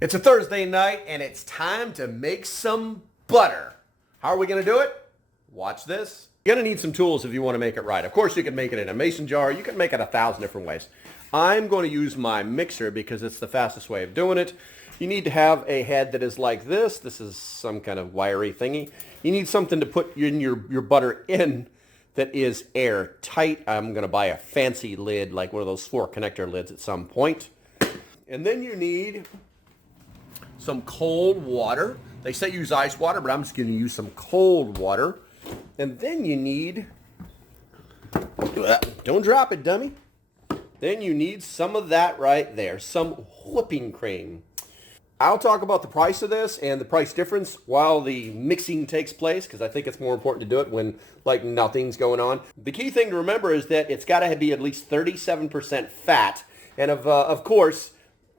It's a Thursday night and it's time to make some butter. How are we going to do it? Watch this. You're going to need some tools if you want to make it right. Of course, you can make it in a mason jar. You can make it 1,000 different ways. I'm going to use my mixer because it's the fastest way of doing it. You need to have a head that is like this. This is some kind of wiry thingy. You need something to put in your butter in that is airtight. I'm going to buy a fancy lid, like one of those 4 connector lids at some point. And then you need some cold water. They say use ice water, but I'm just going to use some cold water. And then you need, don't drop it, dummy. Then you need some of that right there, some whipping cream. I'll talk about the price of this and the price difference while the mixing takes place, because I think it's more important to do it when like nothing's going on. The key thing to remember is that it's got to be at least 37% fat. And of course,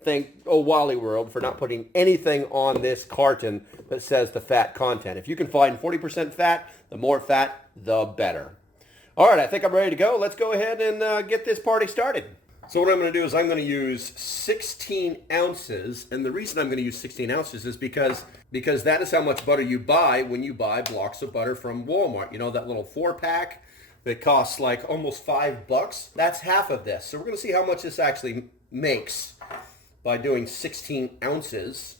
thank Wally World for not putting anything on this carton that says the fat content. If you can find 40% fat, the more fat, the better. All right, I think I'm ready to go. Let's go ahead and get this party started. So what I'm going to do is I'm going to use 16 ounces. And the reason I'm going to use 16 ounces is because that is how much butter you buy when you buy blocks of butter from Walmart. You know, that little 4-pack that costs like almost $5? That's half of this. So we're going to see how much this actually makes by doing 16 ounces.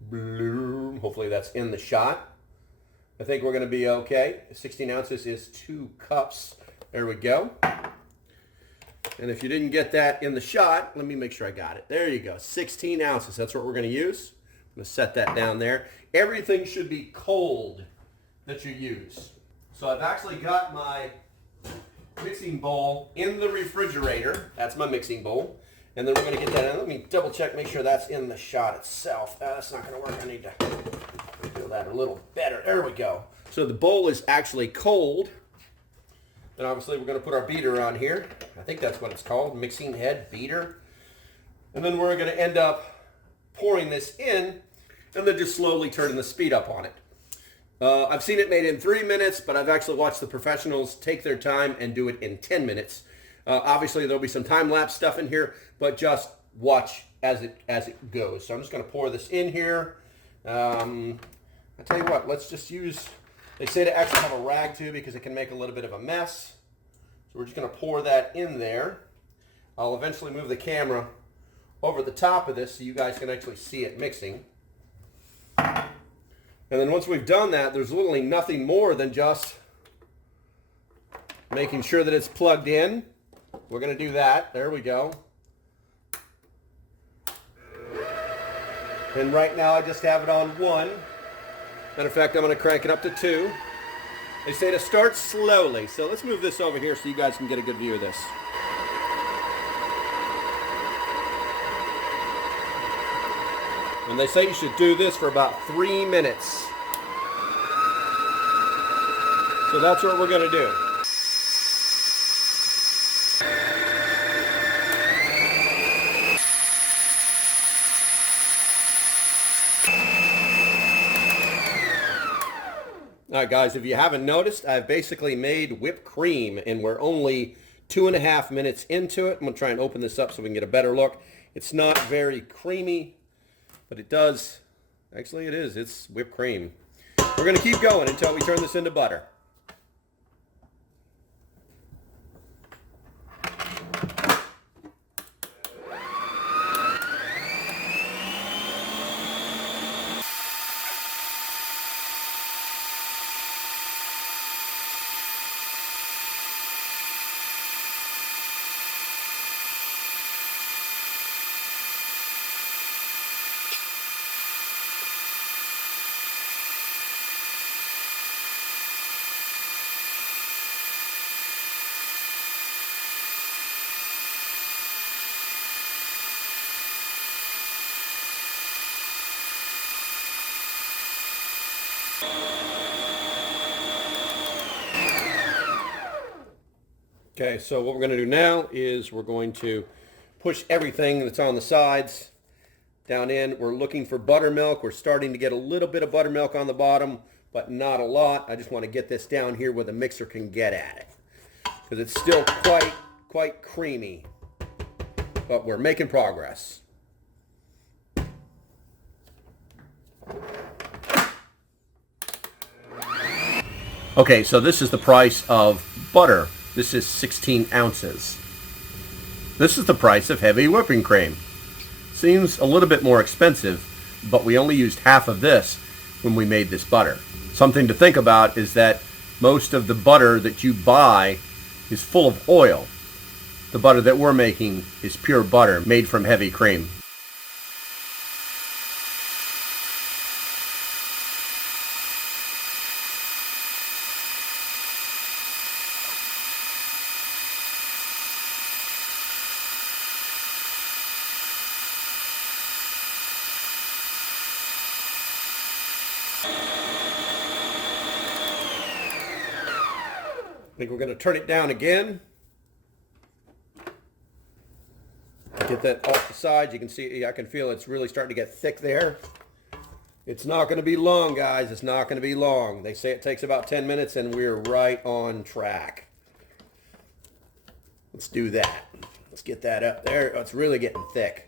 Bloom. Hopefully that's in the shot. I think we're going to be okay. 16 ounces is 2 cups. There we go. And if you didn't get that in the shot, let me make sure I got it. There you go. 16 ounces. That's what we're going to use. I'm going to set that down there. Everything should be cold that you use. So I've actually got my mixing bowl in the refrigerator. That's my mixing bowl. And then we're going to get that in. Let me double check, make sure that's in the shot itself. That's not going to work. I need to feel that a little better. There we go. So the bowl is actually cold. And obviously we're going to put our beater on here. I think that's what it's called, mixing head beater. And then we're going to end up pouring this in and then just slowly turning the speed up on it. I've seen it made in 3 minutes, but I've actually watched the professionals take their time and do it in 10 minutes. Obviously there'll be some time-lapse stuff in here, but just watch as it goes. So I'm just going to pour this in here. I tell you what, let's just use, they say to actually have a rag too because it can make a little bit of a mess. So we're just going to pour that in there. I'll eventually move the camera over the top of this so you guys can actually see it mixing. And then once we've done that, there's literally nothing more than just making sure that it's plugged in. We're going to do that. There we go. And right now I just have it on 1. Matter of fact, I'm going to crank it up to 2. They say to start slowly. So let's move this over here so you guys can get a good view of this. And they say you should do this for about 3 minutes. So that's what we're going to do. All right, guys, if you haven't noticed, I've basically made whipped cream, and we're only 2.5 minutes into it. I'm going to try and open this up so we can get a better look. It's not very creamy, but it does. Actually, it is. It's whipped cream. We're going to keep going until we turn this into butter. Okay, so what we're going to do now is we're going to push everything that's on the sides down in. We're looking for buttermilk. We're starting to get a little bit of buttermilk on the bottom, but not a lot. I just want to get this down here where the mixer can get at it, because it's still quite creamy, but we're making progress. Okay, so this is the price of butter. This is 16 ounces. This is the price of heavy whipping cream. Seems a little bit more expensive, but we only used half of this when we made this butter. Something to think about is that most of the butter that you buy is full of oil. The butter that we're making is pure butter made from heavy cream. I think we're going to turn it down again. Get that off the sides. You can see, I can feel it's really starting to get thick there. It's not going to be long, guys. It's not going to be long. They say it takes about 10 minutes, and we're right on track. Let's do that. Let's get that up there. Oh, it's really getting thick.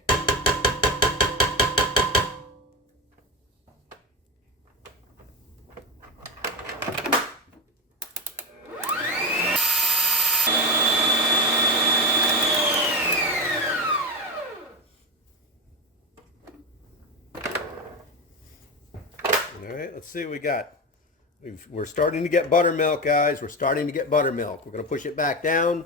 All right, let's see what we got. We're starting to get buttermilk, guys. We're starting to get buttermilk. We're going to push it back down.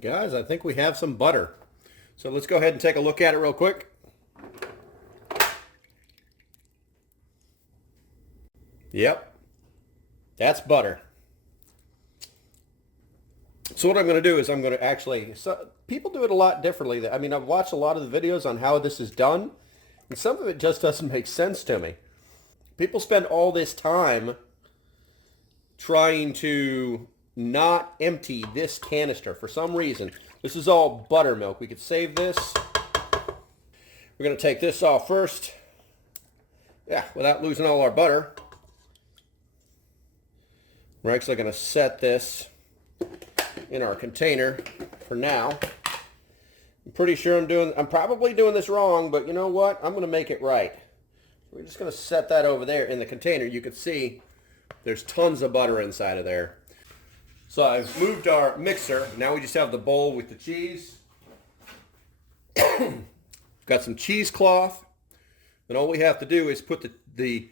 Guys, I think we have some butter. So let's go ahead and take a look at it real quick. Yep, that's butter. So what I'm going to do is I'm going to actually, so people do it a lot differently. I mean, I've watched a lot of the videos on how this is done, and some of it just doesn't make sense to me. People spend all this time trying to not empty this canister for some reason. This is all buttermilk. We could save this. We're going to take this off first. Yeah, without losing all our butter. We're actually going to set this in our container for now. I'm pretty sure I'm probably doing this wrong, but you know what? I'm going to make it right. We're just going to set that over there in the container. You can see there's tons of butter inside of there. So I've moved our mixer. Now we just have the bowl with the cheese. Got some cheesecloth. And all we have to do is put the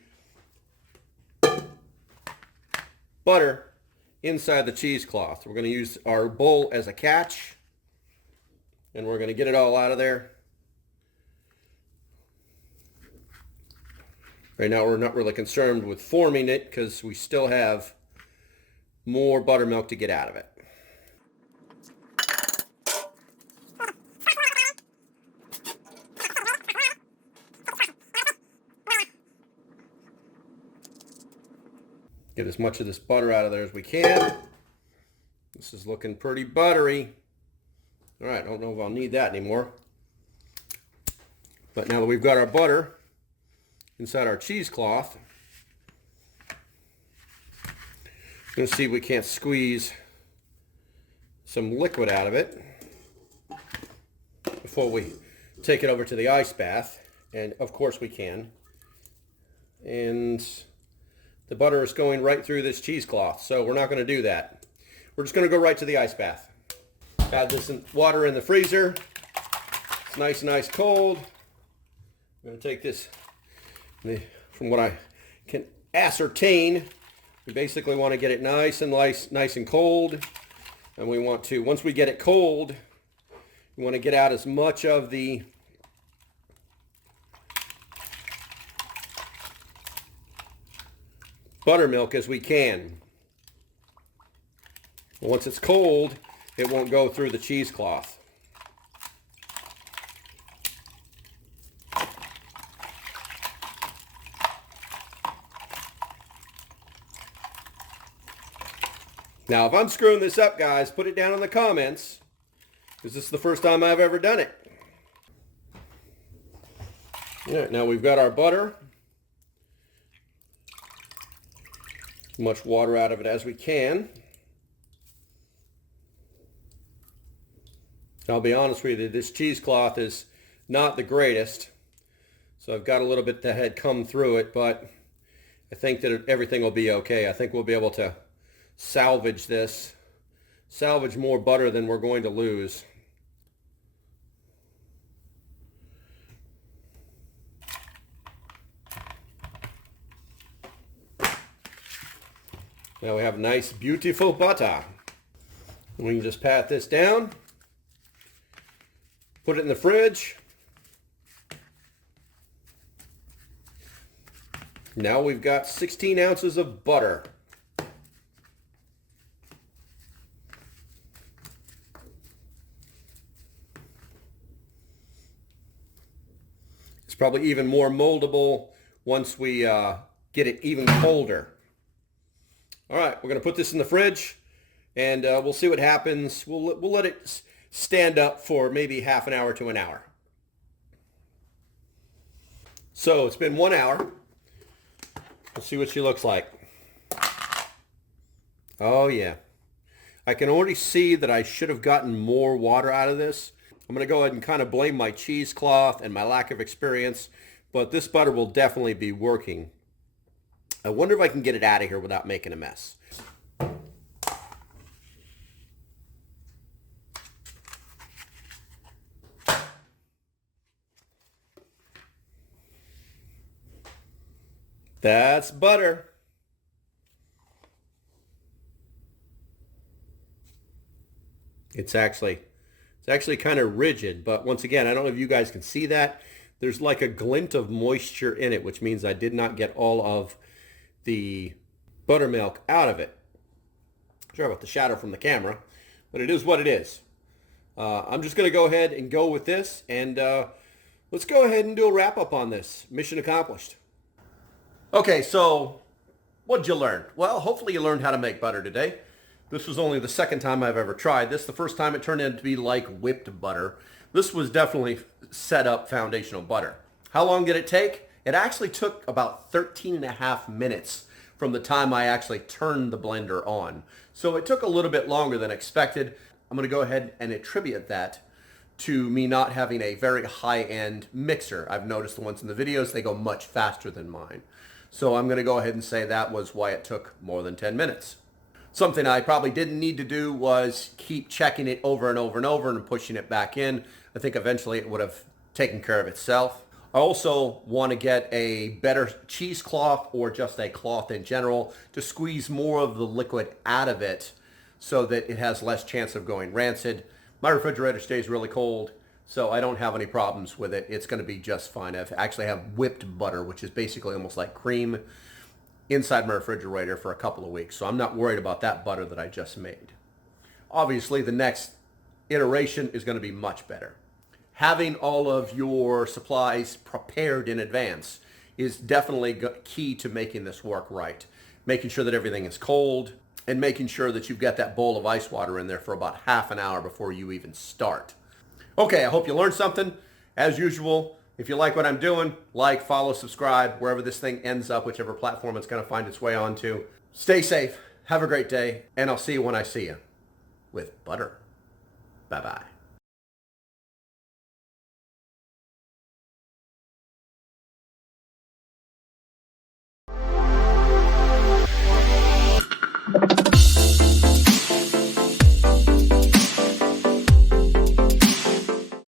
butter inside the cheesecloth. We're going to use our bowl as a catch. And we're going to get it all out of there. Right now we're not really concerned with forming it because we still have more buttermilk to get out of it. Get as much of this butter out of there as we can. This is looking pretty buttery. All right, I don't know if I'll need that anymore. But now that we've got our butter inside our cheesecloth, I'm going to see if we can't squeeze some liquid out of it before we take it over to the ice bath. And of course we can. And the butter is going right through this cheesecloth, so we're not going to do that. We're just going to go right to the ice bath. Add this water in the freezer. It's nice and ice cold. I'm going to take this, from what I can ascertain, we basically want to get it nice and cold. And we want to, once we get it cold, we want to get out as much of the buttermilk as we can. Once it's cold, it won't go through the cheesecloth. Now, if I'm screwing this up, guys, put it down in the comments, because this is the first time I've ever done it. All right, now we've got our butter. As much water out of it as we can. I'll be honest with you, this cheesecloth is not the greatest. So I've got a little bit that had come through it, but I think that everything will be okay. I think we'll be able to salvage this, salvage more butter than we're going to lose. Now we have nice, beautiful butter. We can just pat this down, put it in the fridge. Now we've got 16 ounces of butter. It's probably even more moldable once we get it even colder. All right, we're going to put this in the fridge, and we'll see what happens. We'll let it stand up for maybe half an hour to an hour. So it's been 1 hour. Let's see what she looks like. Oh, yeah. I can already see that I should have gotten more water out of this. I'm going to go ahead and kind of blame my cheesecloth and my lack of experience, but this butter will definitely be working. I wonder if I can get it out of here without making a mess. That's butter. It's actually kind of rigid, but once again, I don't know if you guys can see that. There's like a glint of moisture in it, which means I did not get all of the buttermilk out of it. Sorry about the shadow from the camera, but it is what it is. I'm just going to go ahead and go with this, and let's go ahead and do a wrap-up on this. Mission accomplished. Okay, so what did you learn? Well, hopefully you learned how to make butter today. This was only the second time I've ever tried this. The first time it turned out to be like whipped butter. This was definitely set up foundational butter. How long did it take? It actually took about 13 and a half minutes from the time I actually turned the blender on. So it took a little bit longer than expected. I'm going to go ahead and attribute that to me not having a very high-end mixer. I've noticed the ones in the videos, they go much faster than mine. So I'm going to go ahead and say that was why it took more than 10 minutes. Something I probably didn't need to do was keep checking it over and over and over and pushing it back in. I think eventually it would have taken care of itself. I also want to get a better cheesecloth or just a cloth in general to squeeze more of the liquid out of it so that it has less chance of going rancid. My refrigerator stays really cold, so I don't have any problems with it. It's going to be just fine. I actually have whipped butter, which is basically almost like cream, inside my refrigerator for a couple of weeks. So I'm not worried about that butter that I just made. Obviously, the next iteration is going to be much better. Having all of your supplies prepared in advance is definitely key to making this work right. making sure that everything is cold, and making sure that you've got that bowl of ice water in there for about half an hour before you even start. Okay, I hope you learned something. As usual, if you like what I'm doing, like, follow, subscribe, wherever this thing ends up, whichever platform it's going to find its way onto. Stay safe. Have a great day, and I'll see you when I see you. With butter. Bye-bye.